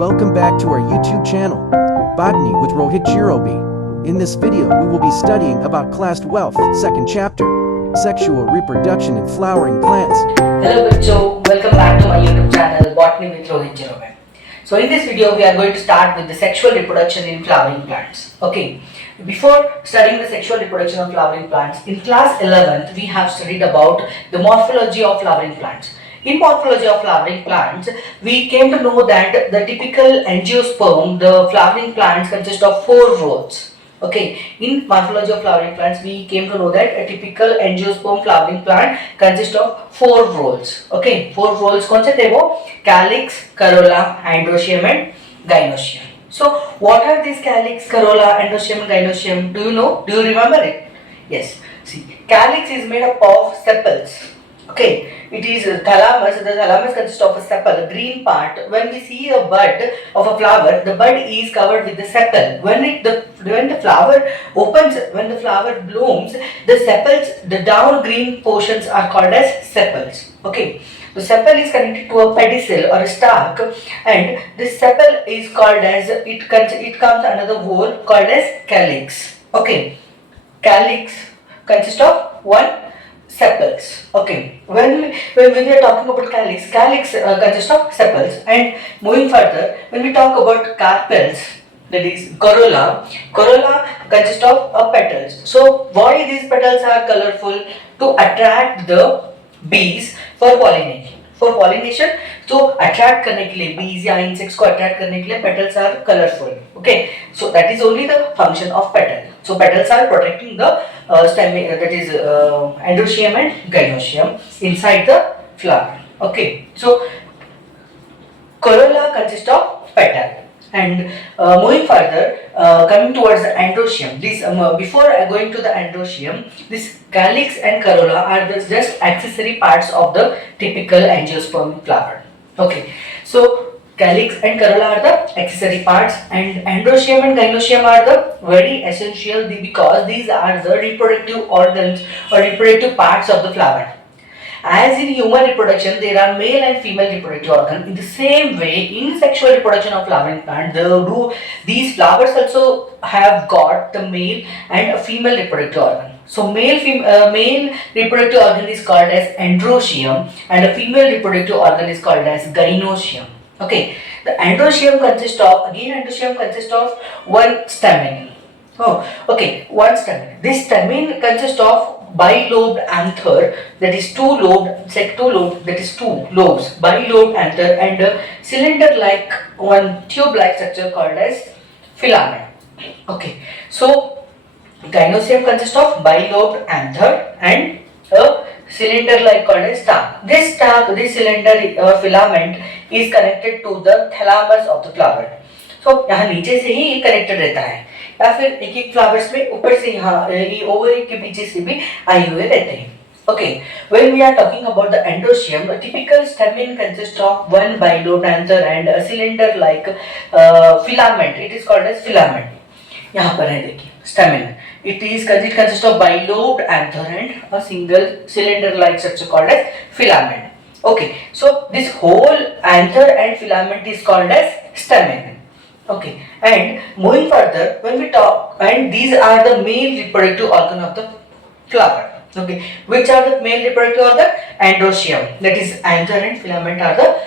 Welcome back to our YouTube channel, Botany with Rohit Chirobi. In this video, we will be studying about class 12, second chapter, sexual reproduction in flowering plants. Hello Bachcho, welcome back to my YouTube channel, Botany with Rohit Chirobi. So in this video, we are going to start with the sexual reproduction in flowering plants. Okay, before studying the sexual reproduction of flowering plants, in class 11th, we have studied about the morphology of flowering plants. In morphology of flowering plants, we came to know that the typical angiosperm, the flowering plants consist of 4 rows. Okay, in morphology of flowering plants, we came to know that a typical angiosperm flowering plant consists of 4 roles. Okay, 4 roles कौन से थे वो? Calyx, corolla, androecium and gynoecium. So, what are these calyx, corolla, androecium and gynoecium? Do you know? Do you remember it? Yes. See, calyx is made up of sepals. Okay, it is thalamus. The thalamus consists of a sepal, a green part. When we see a bud of a flower, the bud is covered with the sepal. When the flower opens, when the flower blooms, the sepals, the down green portions are called as sepals. Okay, the sepal is connected to a pedicel or a stalk, and this sepal is called as it comes under the whole called as calyx. Okay, calyx consists of one sepals. Okay, when we are talking about calyx consists of sepals, and moving further, when we talk about carpels, that is corolla consists of petals. So why these petals are colorful? To attract the bees for pollination. For pollination, तो attract करने के लिए bees या insects को attract करने के लिए petals are colorful. Okay, so that is only the function of petal. So petals are protecting the stem, that is androecium and gynoecium inside the flower. Okay, so corolla consists of petal. And moving further, coming towards the androecium, this before going to the androecium, this calyx and corolla are just accessory parts of the typical angiosperm flower. Okay, so calyx and corolla are the accessory parts, and androecium and gynoecium are the very essential because these are the reproductive organs or reproductive parts of the flower. As in human reproduction, there are male and female reproductive organs. In the same way, in sexual reproduction of flowering plant, these flowers also have got the male and a female reproductive organ. So male reproductive organ is called as androecium, and a female reproductive organ is called as gynoecium. Okay, the androecium consists of one stamen. Oh, okay, one stamen. This stamen consists of bilobed anther, that is two lobes, bilobed anther, and a cylinder-like one tube-like structure called as filament. Okay, so gynoecium consists of bilobed anther and a cylinder-like called as stalk. This cylinder or filament is connected to the thalamus of the flower. So यहाँ नीचे से ही connected रहता है, या फिर एक flowers में ऊपर से यहाँ ओवरी के पीछे से भी आए हुए रहते हैं. Okay, when we are talking about the androecium, a typical stamen consists of one bilobed anther and a cylinder-like filament. It is called as filament. यहाँ पर है देखिए stamen. It consists of bilobed anther and a single cylinder-like structure called as filament. Okay, so this whole anther and filament is called as stamen. Okay, and moving further, when we talk, and these are the male reproductive organ of the flower. Okay, which are the male reproductive organ? Androecium, that is anther and filament are the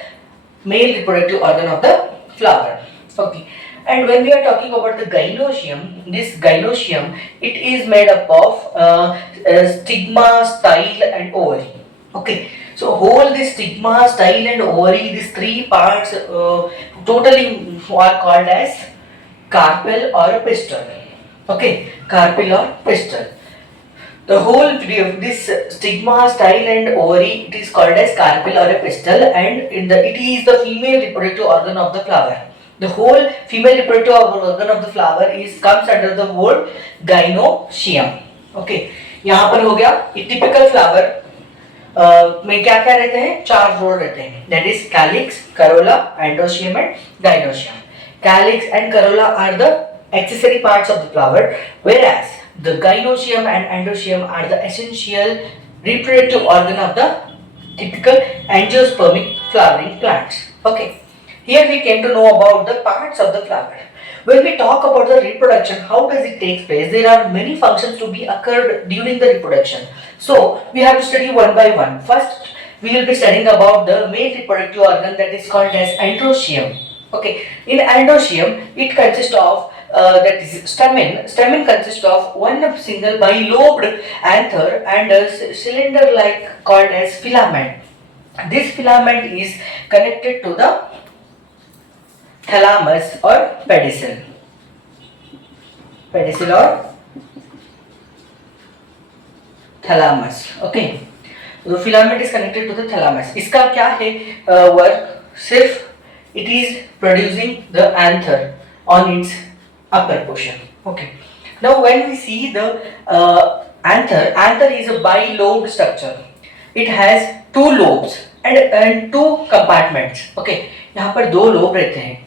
male reproductive organ of the flower. Okay, and when we are talking about the gynoecium, this gynoecium, it is made up of stigma, style and ovary. Okay, so whole this stigma, style and ovary, these 3 parts totally are called as carpel or a pistil. Okay, carpel or pistil. The whole this stigma, style and ovary, it is called as carpel or a pistil, and it is the female reproductive organ of the flower. The whole female reproductive organ of the flower comes under the word gynoecium. Okay, यहाँ पर हो गया एक typical flower में क्या क्या रहते हैं? 4 रोड रहते हैं, that is calyx, corolla, androecium and gynoecium. Calyx and corolla are the accessory parts of the flower, whereas the gynoecium and androecium are the essential reproductive organ of the typical angiospermic flowering plants. Okay, Here we came to know about the parts of the flower. When we talk about the reproduction, how does it take place? There are many functions to be occurred during the reproduction. So we have to study one by one. First, we will be studying about the male reproductive organ that is called as androecium. Okay, in androecium, it consists of that is stamen. Stamen consists of one single bilobed anther and a cylinder-like called as filament. This filament is connected to the thalamus or pedicel. Pedicel or thalamus. Okay. The filament is connected to the thalamus. इसका क्या है work? सिर्फ it is producing the anther on its upper portion. Okay. Now when we see the anther is a bilobed structure. It has two lobes and two compartments. Okay. यहाँ पर दो lobe रहते हैं.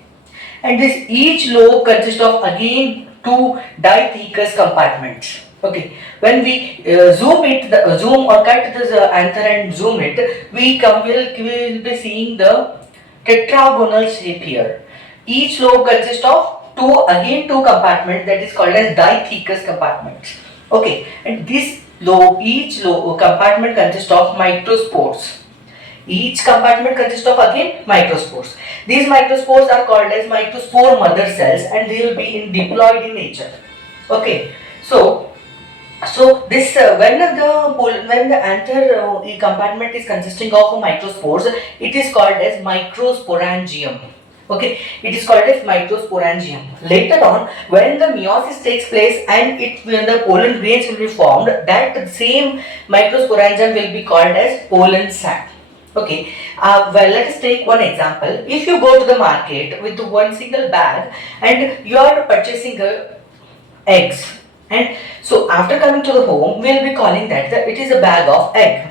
And this each lobe consists of again two diathecous compartments. Okay, when we zoom or cut this anther and zoom it, will be seeing the tetragonal shape here. Each lobe consists of two compartments that is called as diathecous compartments. Okay, and each lobe compartment consists of microspores. Each compartment consists of again microspores. These microspores are called as microspore mother cells and they will be diploid in nature. Okay, so this when the anther compartment is consisting of microspores, it is called as microsporangium. Okay, it is called as microsporangium. Later on, when the meiosis takes place and when the pollen grains will be formed, that same microsporangium will be called as pollen sac. Okay, well, let us take one example. If you go to the market with one single bag and you are purchasing eggs, and so after coming to the home, we will be calling that it is a bag of egg.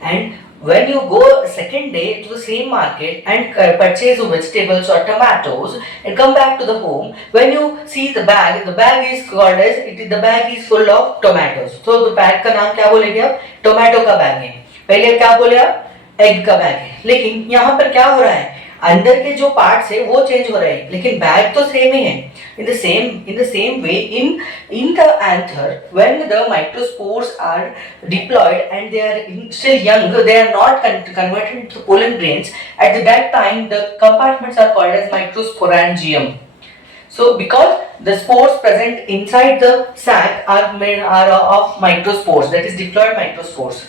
And when you go second day to the same market and purchase vegetables or tomatoes and come back to the home, when you see the bag is called as the bag is full of tomatoes. So the bag का नाम क्या बोलेंगे आप? Tomato का bag है. पहले क्या बोले आप? एग का बैग है. लेकिन यहाँ पर क्या हो रहा है? अंदर के जो पार्ट्स है वो चेंज हो रहे हैं लेकिन बैग तो सेम ही है. In the same way, in the anther, when the microspores are diploid and they are still young, they are not converted into pollen grains. At that time, the compartments are called as microsporangium. So, because the spores present inside the sac are of microspores, that is diploid microspores.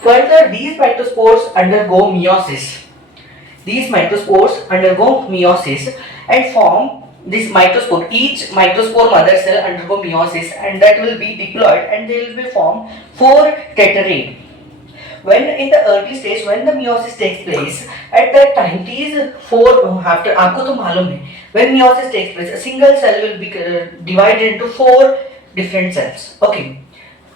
Further, these microspores undergo meiosis. These microspores undergo meiosis and form this microspore. Each microspore mother cell undergo meiosis and that will be diploid and they will be formed 4 tetrade. When in the early stage, when the meiosis takes place, at that time these 4 after आपको तो मालूम है, when meiosis takes place, a single cell will be divided into 4 different cells. Okay.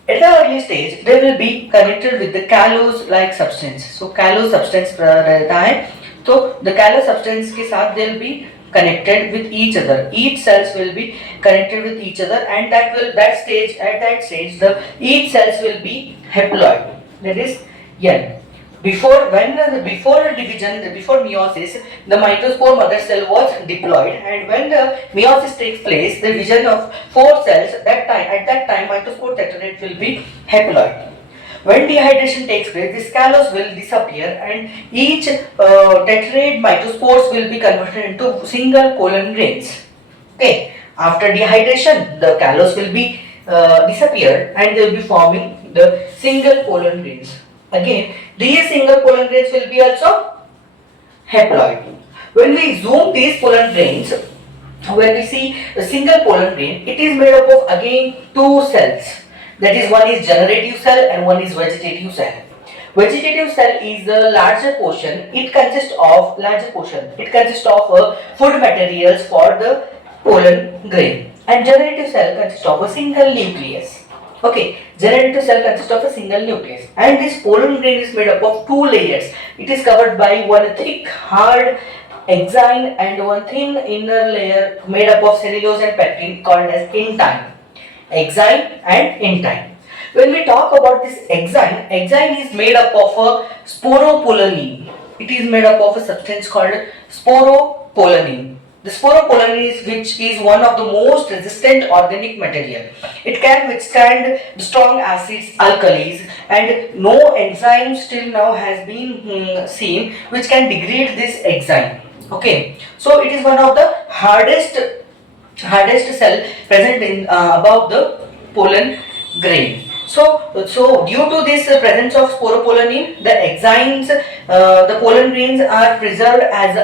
At the early stage, they will be connected with the callose-like substance. So callose substance रहता है, तो the callose substance के साथ they will be connected with each other. Each cells will be connected with each other, and at that stage, each cells will be haploid. That is young. Before division, before meiosis, the microspore mother cell was diploid, and when the meiosis takes place, the division of 4 cells. At that time, microspore tetrade will be haploid. When dehydration takes place, this callus will disappear and each tetrade microspores will be converted into single pollen grains. Okay. After dehydration, the callus will be disappeared and they will be forming the single pollen grains. Again, these single pollen grains will be also haploid. When we zoom these pollen grains, when we see a single pollen grain, it is made up of again 2 cells. That is, one is generative cell and one is vegetative cell. Vegetative cell is the larger portion. It consists of food materials for the pollen grain. And generative cell consists of a single nucleus. Okay, generative cell consists of a single nucleus. And this pollen grain is made up of 2 layers. It is covered by one thick, hard exine and one thin inner layer made up of cellulose and pectin called as intine. Exine and intine. When we talk about this exine is made up of a sporopollenin. It is made up of a substance called sporopollenin. sporopollenin. The sporopollenin which is one of the most resistant organic material. It can withstand the strong acids, alkalis, and no enzyme still now has been seen which can degrade this enzyme. Okay, so it is one of the hardest cell present in above the pollen grain. So due to this presence of sporopollenin, the enzymes, the pollen grains are preserved as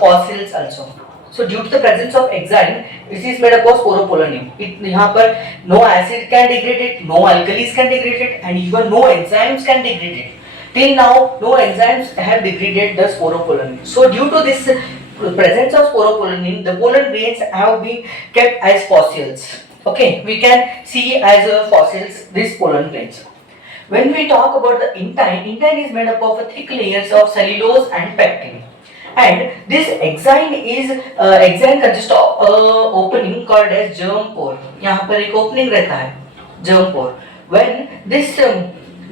fossils also. So due to the presence of enzyme, this is made up of sporopollenin. यहाँ पर no acid can degrade it, no alkalis can degrade it, and even no enzymes can degrade it. Till now, no enzymes have degraded the sporopollenin. So due to this presence of sporopollenin, the pollen grains have been kept as fossils. Okay, we can see as fossils these pollen grains. When we talk about the intine is made up of thick layers of cellulose and pectin. And this enzyme consists of opening called as germ pore. यहाँ पर एक opening रहता है, germ pore. When this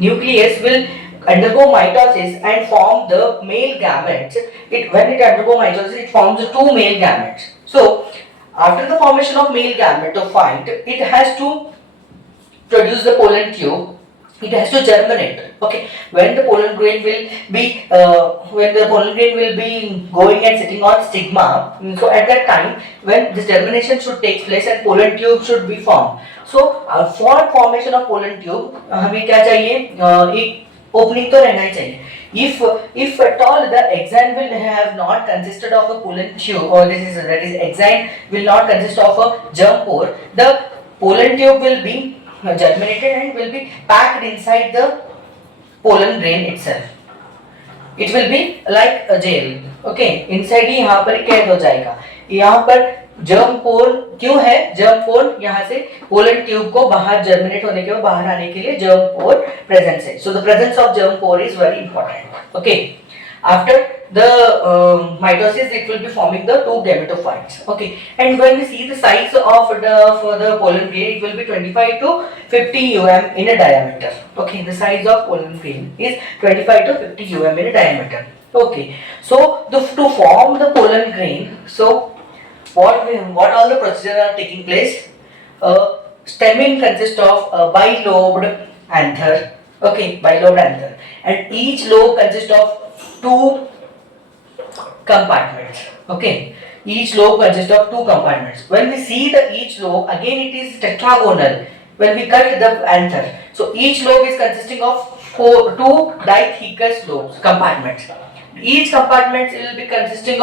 nucleus will undergo mitosis and form the male gametes, when it undergo mitosis, it forms the two male gametes. So after the formation of male gametophyte, it has to produce the pollen tube. It has to germinate. Okay, when the pollen grain will be going and sitting on stigma, so at that time when this germination should take place and pollen tube should be formed. So for formation of pollen tube हमें क्या चाहिए, एक opening तो रहना ही चाहिए. If at all the enzyme will have not consisted of a pollen tube, or that is enzyme will not consist of a germ pore, the pollen tube will be germinated and will be packed inside the pollen grain itself. It will be like a jail. Okay, inside ही यहाँ पर कैद हो जाएगा. यहाँ पर germ पोर क्यों है? Germ पोर यहाँ से पोलन ट्यूब को बाहर जर्मिनेट होने के बाद बाहर आने के लिए जर्म पोर प्रेजेंस है. So the presence of germ pore is very important. Okay. After the mitosis, it will be forming the two gametophytes. Okay, and when we see the size of the pollen grain, it will be 25 to 50 um in a diameter. Okay, the size of pollen grain is 25 to 50 in a diameter. Okay, so to form the pollen grain, so what all the procedures are taking place? Stemming consists of a bilobed anther. Okay, bilobed anther, and each lobe consists of two compartments. Okay, each lobe consists of two compartments. When we see each lobe, again it is tetragonal. When we cut the anther, so each lobe is consisting of two diathecous lobes compartments. Each compartment will be consisting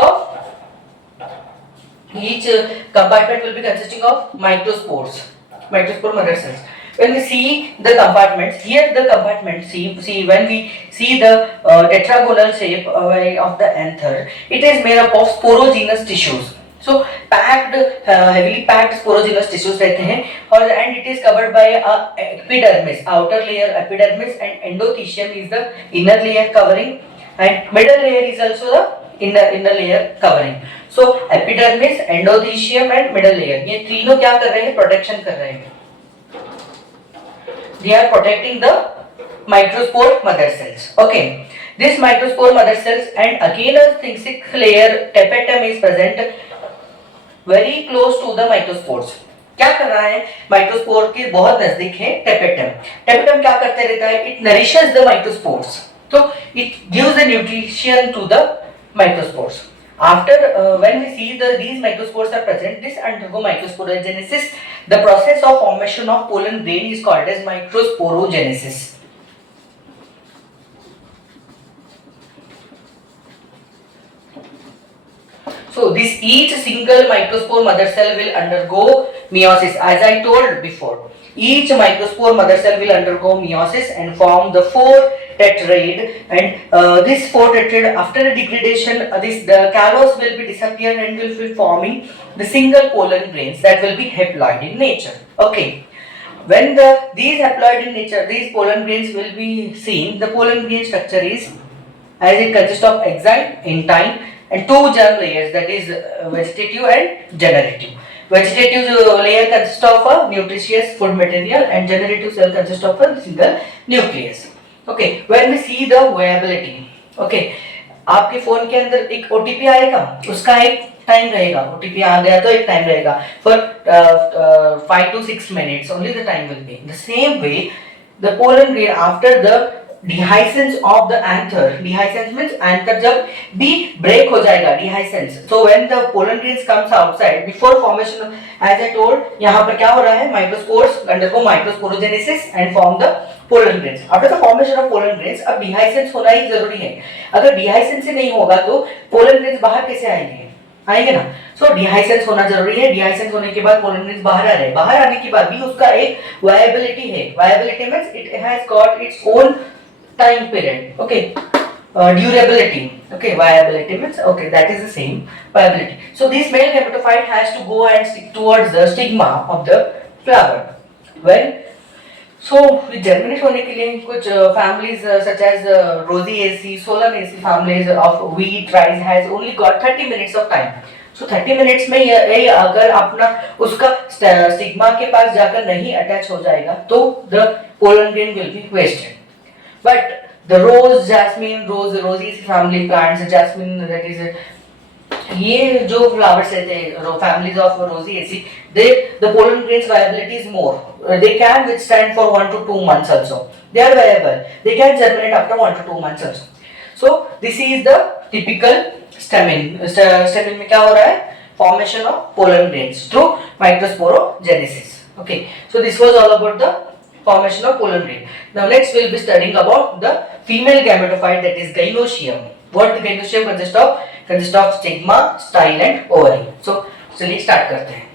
of microspores, microspore mother cells. When we see the compartments, here the compartments, see when we see the tetragonal shape of the anther, it is made up of sporogenous tissues. So packed, heavily packed sporogenous tissues रहते हैं, and it is covered by a epidermis, outer layer epidermis, and endothecium is the inner layer covering, and middle layer is also the inner layer covering. So epidermis, endothecium and middle layer, ये तीनों क्या कर रहे हैं? Protection कर रहे हैं. They are protecting the microspore mother cells. Okay, this microspore mother cells, and again a thick layer tapetum is present very close to the microspores. क्या कर रहा है? माइक्रोस्पोर के बहुत नजदीक है टेपेटम. टेपेटम क्या करते रहता है? It nourishes the microspores. So it gives the nutrition to the microspores. After when we see these microspores are present, this undergo microsporogenesis. The process of formation of pollen grain is called as microsporogenesis. So this each single microspore mother cell will undergo meiosis, as I told before. Each microspore mother cell will undergo meiosis and form the 4 tetrad, and this 4 tetrad, after a degradation, the callus will be disappear and will be forming the single pollen grains that will be haploid in nature. Okay, when these haploid in nature, these pollen grains will be seen. The pollen grain structure is, as it consists of exile, intine, and 2 germ layers, that is vegetative and generative. Vegetative layer consists of a nutritious food material, and generative cell consists of a single nucleus. Okay, when we see the viability, okay, आपके phone के अंदर एक OTP आएगा, उसका एक time रहेगा, OTP आ गया तो एक टाइम रहेगा for 5 to 6 minutes only the time will be. The same way the pollen grain after the dehiscence of the anther, dehiscence means anther जब भी break हो जाएगा, dehiscence, so when the pollen grains comes outside before formation, as I told यहाँ पर क्या हो रहा है, microspores undergo microsporogenesis and form the pollen grains. After the formation of pollen grains अब dehiscence होना ही जरूरी है, अगर dehiscence ही नहीं होगा तो pollen grains बाहर कैसे आएंगे, आएंगे ना. सो डिहाइसेंस होना जरूरी है, डिहाइसेंस होने के बाद पोलन ग्रेन्स बाहर आ रहे हैं, बाहर आने के बाद भी उसका एक वायबिलिटी है, viability means it has got its own time period, okay, durability, okay, viability means, okay, that is the same, viability. So this male gametophyte has to go and stick towards the stigma of the flower. When so germinate होने के लिए कुछ families such as Rosaceae, Solanaceae families of wheat, rice has only got 30 minutes of time. So 30 minutes में ये अगर अपना उसका stigma के पास जाकर नहीं अटैच हो जाएगा तो the pollen grain will be wasted. But the rose, jasmine, Rosaceae family plants, jasmine, that is ये जो flowers रहते हैं families of Rosaceae, the pollen grains viability is more. They can withstand for 1 to 2 months also. They are viable. They can germinate after 1 to 2 months also. So this is the typical stamen. Stamen में क्या हो रहा है? Formation of pollen grains through microsporogenesis. Okay. So this was all about the formation of pollen grain. Now next we will be studying about the female gametophyte, that is gynoecium. What the gynoecium consists of? Consists of stigma, style and ovary. So चलिए start करते हैं.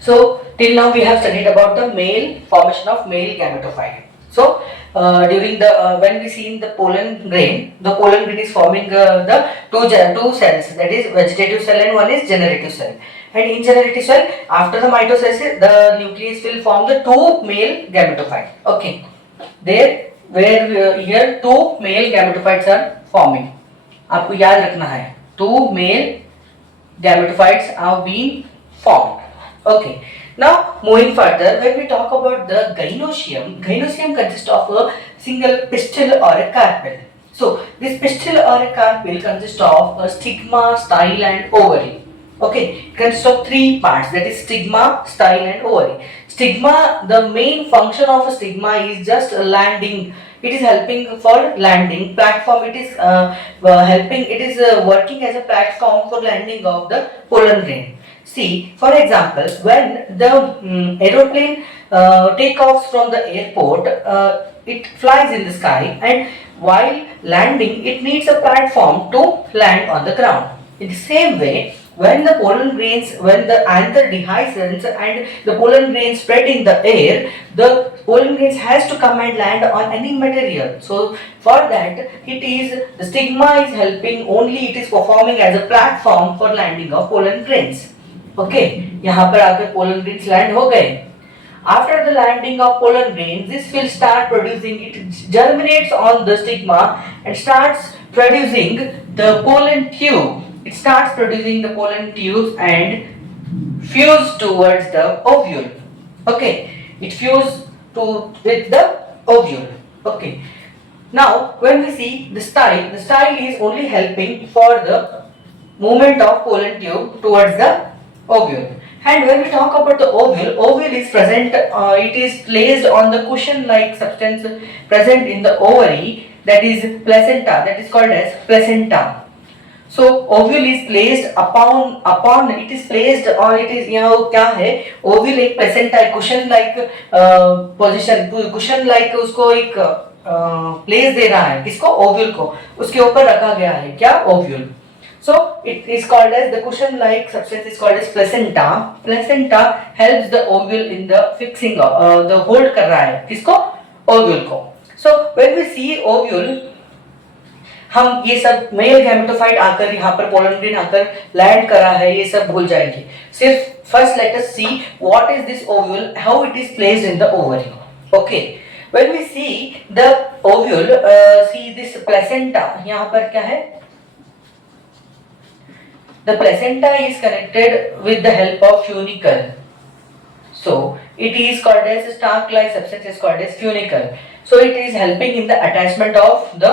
So till now we have studied about the male formation of male gametophyte. So during the when we see in the pollen grain is forming the two cells, that is vegetative cell and one is generative cell. And in generative cell, after the mitosis, the nucleus will form the two male gametophyte. Okay, there where here two male gametophytes are forming. आपको याद रखना है, two male gametophytes are being formed. Okay. Now moving further, when we talk about the gynoecium consists of a single pistil or a carpel. So this pistil or a carpel consists of a stigma, style and ovary. Okay, it consists of three parts, that is stigma, style and ovary. Stigma, the main function of a stigma is just landing. It is helping for landing platform. It is helping. It is working as a platform for landing of the pollen grain. See, for example, when the aeroplane takeoffs from the airport, it flies in the sky, and while landing, it needs a platform to land on the ground. In the same way, when the pollen grains, when the anther dehiscence and the pollen grains spread in the air, the pollen grains has to come and land on any material. So for that, it is the stigma is helping only. It is performing as a platform for landing of pollen grains. Okay, यहाँ पर आकर pollen grains land हो गए. After the landing of pollen grains, this will start producing. It germinates on the stigma and starts producing the pollen tube. It starts producing the pollen tubes and fuse towards the ovule. Okay, it fuses with the ovule. Okay. Now, when we see the style is only helping for the movement of pollen tube towards the ovule. And when we talk about the ovule is present, it is placed on the cushion-like substance present in the ovary, that is placenta, that is called as placenta. So ovule is placed upon it is placed or it is यहाँ क्या है, ovule एक placenta cushion-like position, cushion-like उसको एक place दे रहा है, किसको, ovule को, उसके ऊपर रखा गया है क्या, ovule. So it is called as the cushion-like substance is called as placenta. Placenta helps the ovule in the fixing of the hold कर रहा है किसको, ovule को. So when we see ovule, हम ये सब मेल गैमेटोफाइट आकर यहाँ पर पोलन ग्रेन आकर लैंड करा है, ये सब भूल जाएंगे. सिर्फ first let us see what is this ovule, how it is placed in the ovary. Okay, when we see the ovule, see this placenta, यहाँ पर क्या है, the placenta is connected with the help of funicle. So it is called as a stalk-like substance is called as funicle. So it is helping in the attachment of the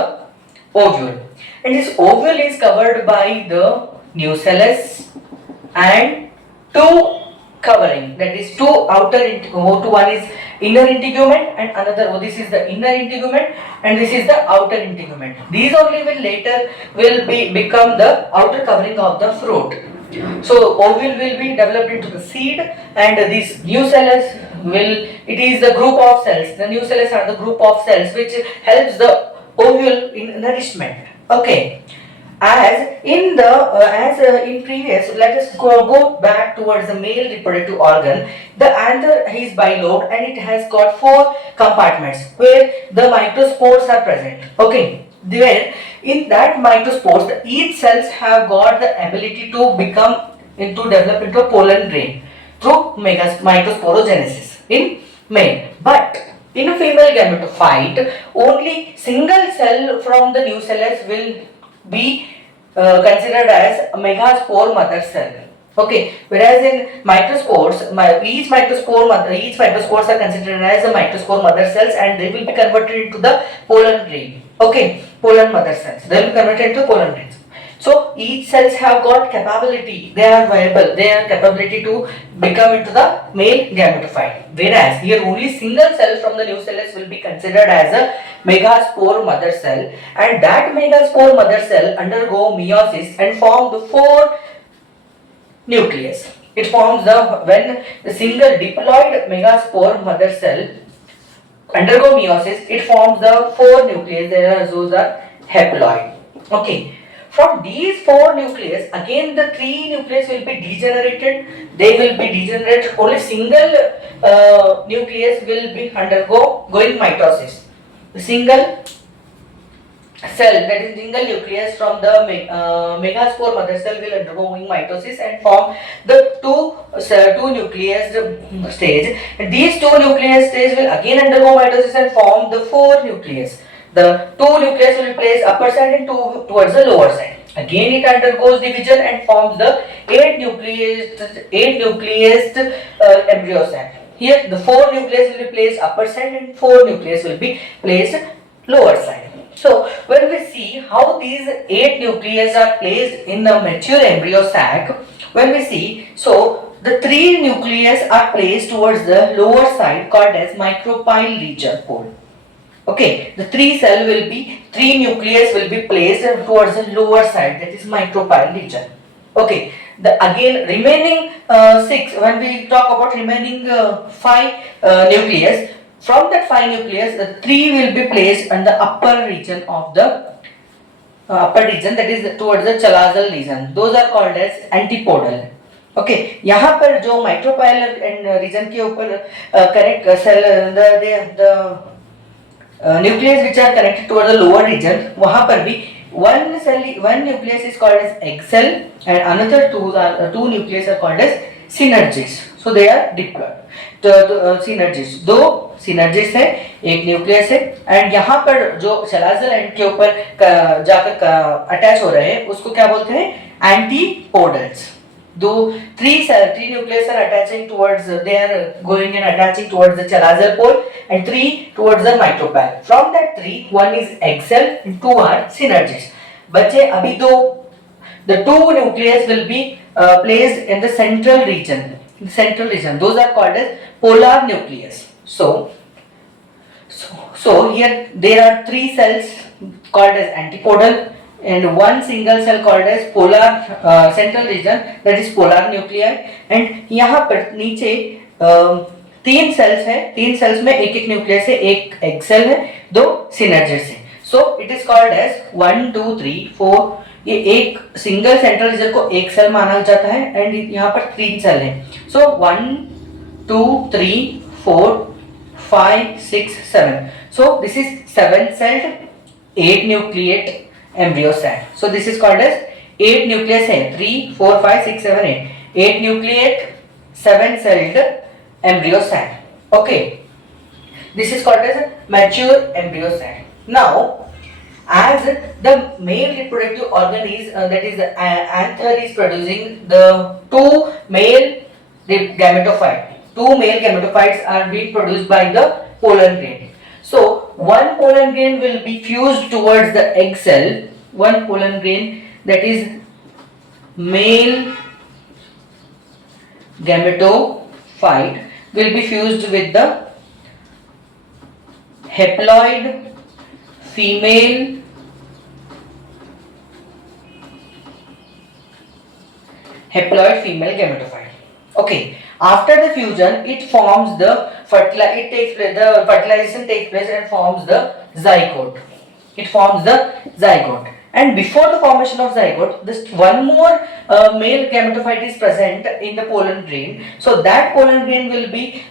ovule. and this ovule is covered by the nucellus and two covering, that is two outer one is inner integument and another, this is the inner integument and this is the outer integument. These only will later become the outer covering of the fruit. So ovule will be developed into the seed, and this nucellus it is the group of cells. The nucellus are the group of cells which helps the ovule in nourishment. Okay. As in previous, let us go back towards the male reproductive organ. The anther is bilobed and it has got 4 compartments where the mitospores are present. Okay, where in that mitospores, each cells have got the ability to develop into a pollen grain through mitosporogenesis in male. But in a female gametophyte, only single cell from the nucellus will be considered as a megaspore mother cell. Okay, whereas in mitospores, each mitospores are considered as a mitospore mother cells, and they will be converted into the pollen grain. Okay, pollen mother cells. They will be converted into pollen grains. So each cells have got capability. They are viable. They have capability to become into the male gametophyte. Whereas here only single cell from the nucellus will be considered as a megaspore mother cell, and that megaspore mother cell undergo meiosis and form the 4 nucleus. It forms when the single diploid megaspore mother cell undergo meiosis, it forms the 4 nucleus. Those are haploid. Okay. From these 4 nucleus, again the 3 nucleus will be degenerated. They will be degenerated. Only single nucleus will be going mitosis. The single cell, that is single nucleus from the megaspore mother cell, will undergo mitosis and form the two nucleus stage. And these 2 nucleus stage will again undergo mitosis and form the 4 nucleus. The 2 nucleus will be placed upper side and 2 towards the lower side. Again it undergoes division and forms the 8 nucleus embryo sac. Here the 4 nucleus will be placed upper side and 4 nucleus will be placed lower side. So when we see how these 8 nucleus are placed in the mature embryo sac, when we see, so the 3 nucleus are placed towards the lower side called as micropyle region pole. Okay, the 3 nucleus will be placed towards the lower side, that is micropyle region. Okay, the again remaining 6, when we talk about remaining 5 nucleus, from that 5 nucleus, the 3 will be placed in the upper region of the that is towards the chalazal region. Those are called as antipodal. Okay, यहाँ पर जो micropyle region के ऊपर connect cell the nucleus which are connected toward the lower region, वहाँ पर भी one nucleus is called as egg cell and another 2 nucleus are called as synergids. So they are diploid. तो synergids, 2 synergids है, एक nucleus है, and यहाँ पर जो chalazal end के ऊपर जाकर attach हो रहे हैं उसको क्या बोलते हैं? Antipodals. 3 nucleus are attaching towards, they are going and attaching towards the chalazal pole and 3 towards the micropyle. From that 3, 1 is egg cell and 2 are synergids. बच्चे अभी the 2 nucleus will be placed in the central region. Those are called as polar nucleus. So here there are 3 cells called as antipodal and 1 single cell called as polar central region, that is polar nuclei, and यहाँ पर नीचे 3 cells है, 3 cells में एक nucleus है, एक egg cell है, 2 synergids है. So it is called as 1, 2, 3, 4. ये एक सिंगल सेंट्रल रीजन को एक सेल माना जाता है एंड यहाँ पर 3 सेल है. सो 1, 2, 3, 4, 5, 6, 7. So this is 7-celled 8-nucleate embryo sac. So this is called as 8 nucleus है, 3, 4, 5, 6, 7, 8. 8-nucleate 7-celled embryo sac. Okay, this is called as a mature embryo sac. Now, as the male reproductive organ is that is the anther is producing the 2 male gametophytes. 2 male gametophytes are being produced by the pollen grain. So one pollen grain will be fused towards the egg cell, one pollen grain, that is male gametophyte, will be fused with the haploid female gametophyte. Okay, after the fusion it forms the fertilization takes place and forms the zygote. And before the formation of zygote, this one more male gametophyte is present in the pollen grain. So that pollen grain will be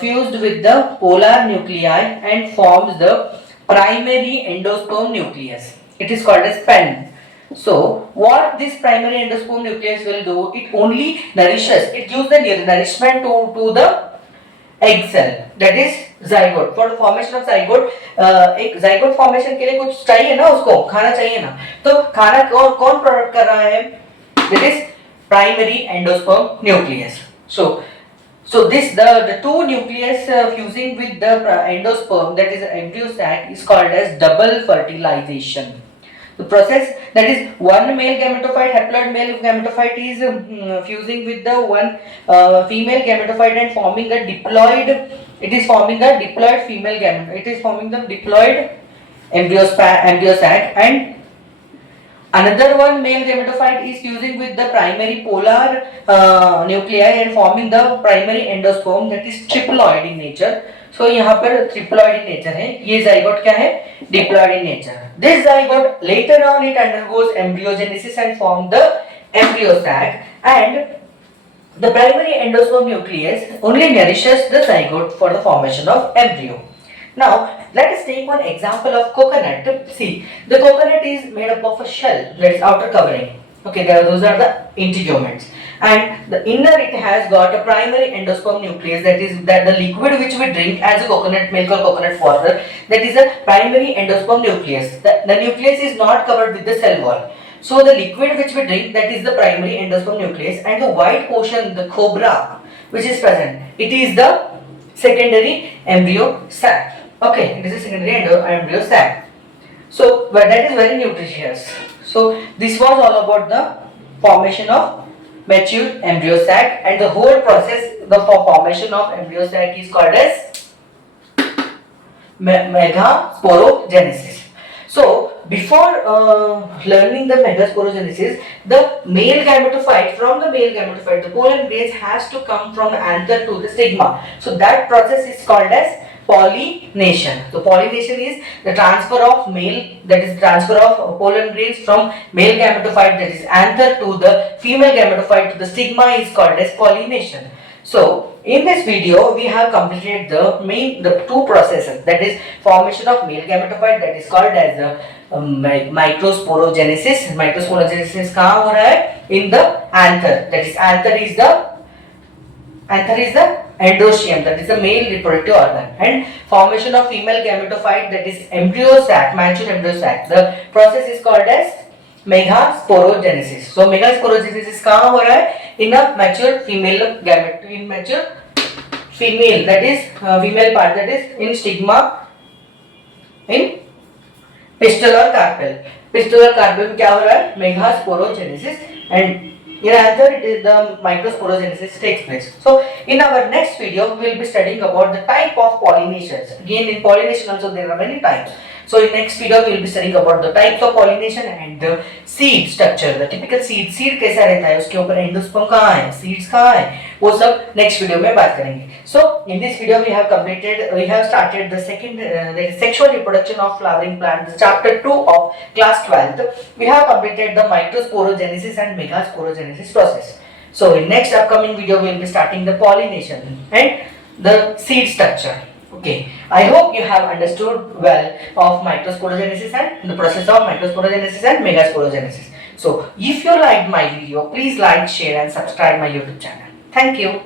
fused with the polar nuclei and forms the primary endosperm nucleus. It is called as pen. So what this primary endosperm nucleus will do, it only nourishes, it gives the nourishment to the egg cell, that is zygote. For the formation of zygote, एक zygote formation के लिए कुछ चाहिए ना, उसको खाना चाहिए ना, तो खाना कौन प्रोडक्ट कर रहा है, that is primary endosperm nucleus. So this the two nucleus fusing with the endosperm, that is embryo sac, is called as double fertilization. The process, that is one male gametophyte, haploid male gametophyte is fusing with the one female gametophyte and forming a diploid. It is forming a diploid female gametophyte. It is forming the diploid embryo sac, and another one male gametophyte is fusing with the primary polar nuclei and forming the primary endosperm, that is triploid in nature. So यहाँ पर triploid in nature है, ये zygote क्या है, diploid in nature. This zygote later on it undergoes embryogenesis and form the embryo sac, and the primary endosperm nucleus only nourishes the zygote for the formation of embryo. Now let us take one example of coconut. See, the coconut is made up of a shell, that is outer covering. Okay, those are the integuments, and the inner it has got a primary endosperm nucleus, that is the liquid which we drink as a coconut milk or coconut water, that is a primary endosperm nucleus. The nucleus is not covered with the cell wall. So the liquid which we drink, that is the primary endosperm nucleus, and the white portion, the cobra which is present, it is the secondary embryo sac. Okay, it is a secondary embryo sac. So but that is very nutritious. So this was all about the formation of mature embryo sac, and the whole process, the formation of embryo sac, is called as megasporogenesis. So before learning the megasporogenesis, the male gametophyte, the pollen grains has to come from the anther to the stigma. So that process is called as pollination. So pollination is the transfer of pollen grains from male gametophyte, that is anther, to the female gametophyte to the stigma, is called as pollination. So in this video we have completed the two processes, that is formation of male gametophyte, that is called as the microsporogenesis. Microsporogenesis कहाँ हो रहा है? In the anther, that is anther is the endoecium, that is the male reproductive organ, and formation of female gametophyte, that is embryo sac, mature embryo sac. The process is called as megasporogenesis. So megasporogenesis कहाँ हो रहा है? In a mature female gamete, in mature female, that is female part, that is in stigma, in pistil or carpel. Pistil or carpel में क्या हो रहा है? Megasporogenesis, and in anther it is the microsporogenesis takes place. So in our next video we will be studying about the type of pollinations. Again, in pollination also there are many types. So in next video we will be studying about the types of pollination and the seed structure, the typical seed कैसा रहता है, उसके ऊपर endosperm कहाँ है, seeds कहाँ है, वो सब next video में बात करेंगे. So in this video we have started the second the sexual reproduction of flowering plants, chapter 2 of class 12th. We have completed the microsporogenesis and megasporogenesis process. So in next upcoming video we will be starting the pollination and the seed structure. Okay, I hope you have understood well of microsporogenesis and the process of microsporogenesis and megasporogenesis. So if you liked my video, please like, share and subscribe my YouTube channel. Thank you.